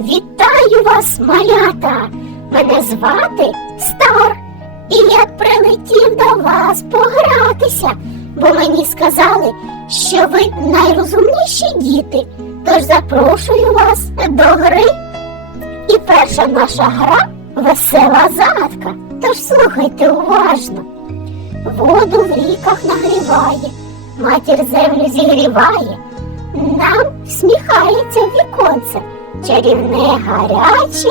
Вітаю вас, малята! Мене звати Стар. І я прилетів до вас погратися, бо мені сказали, що ви найрозумніші діти. Тож запрошую вас до гри. І перша наша гра весела загадка. Тож слухайте уважно. Воду в ріках нагріває, матір землю зігріває, нам сміхається віконце, чарівне гаряче,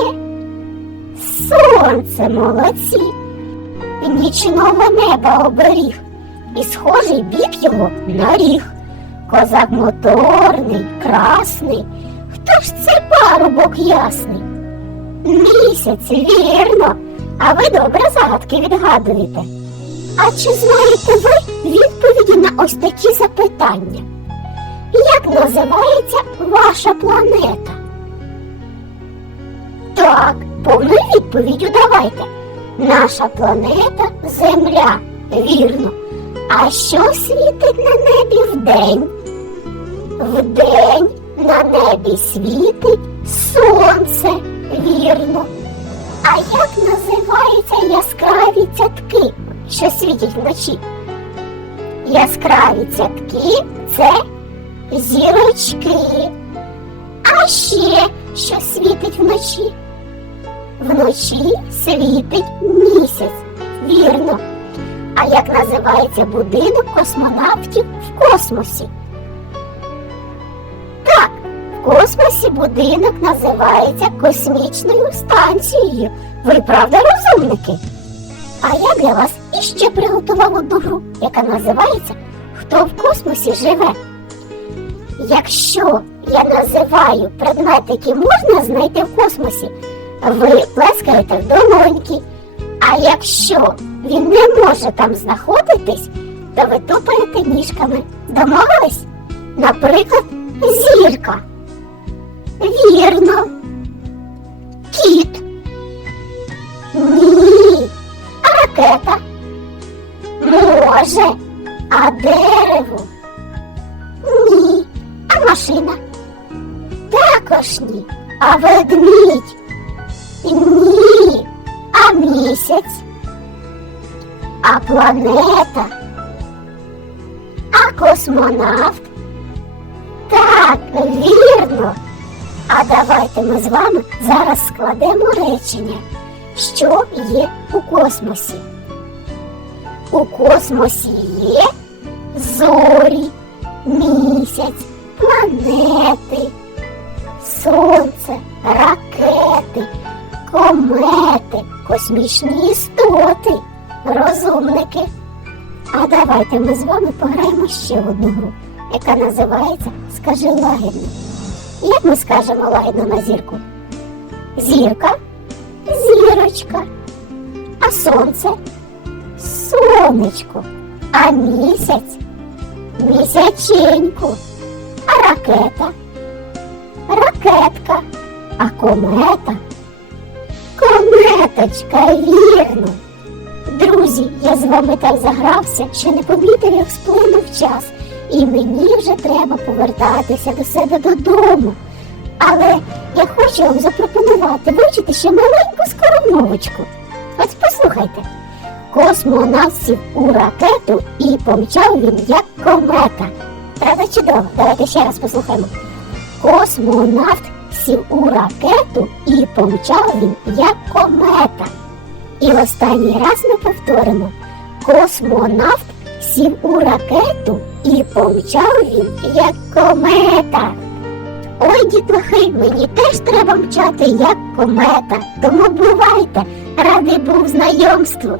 сонце молодці, нічного неба оберіг, і схожий бік його на ріг. Козак моторний, красний, хто ж це парубок ясний? Місяць, вірно, а ви добре загадки відгадуєте. А чи знаєте ви відповіді на ось такі запитання? Як називається ваша планета? Так, повну відповідь давайте. Наша планета Земля, вірно. А що світить на небі вдень? Вдень на небі світить сонце, вірно. А як називаються яскраві цятки, що світять вночі? Яскраві цятки це зірочки. А ще що світить вночі? Вночі світить місяць, вірно. А як називається будинок космонавтів в космосі? Так, в космосі будинок називається космічною станцією. Ви правда розумники? А я для вас іще приготував одну гру, яка називається Хто в космосі живе. Якщо я називаю предмет, який можна знайти в космосі, ви плескаєте в долоньки. А якщо він не може там знаходитись, то ви тупаєте ніжками. Домовились? Наприклад, зірка. Вірно. Кіт. Ні. А ракета? Може. А дерево? Ні. А машина? Також ні. А ведмідь? Ні. А місяць? А планета? А космонавт? Так, вірно. А давайте ми з вами зараз складемо речення, що є у космосі. У космосі є зорі, місяць, планети, сонце, ракети, комети, космічні істоти, розумники. А давайте ми з вами пограємо ще одну гру, яка називається Скажи лагідно. Як ми скажемо лагідно на зірку? Зірка, зірочка, а сонце? Сонечко, а місяць? Місяченьку, а ракета? Ракетка, а комета кометочка, вірно. Друзі, я з вами так загрався, що не помітив, як сплинув час, і мені вже треба повертатися до себе додому. Але я хочу вам запропонувати вивчити ще маленьку скоромовочку. Ось послухайте. Космонавт сів у ракету і помчав він як комета. Правда чудово? Давайте ще раз послухаємо. Космонавт сів у ракету і помчав він як комета. І останній раз ми повторимо. Космонавт сів у ракету і помчав він як комета. Ой, дітлахи, мені теж треба мчати як комета. Тому бувайте, радий був знайомству.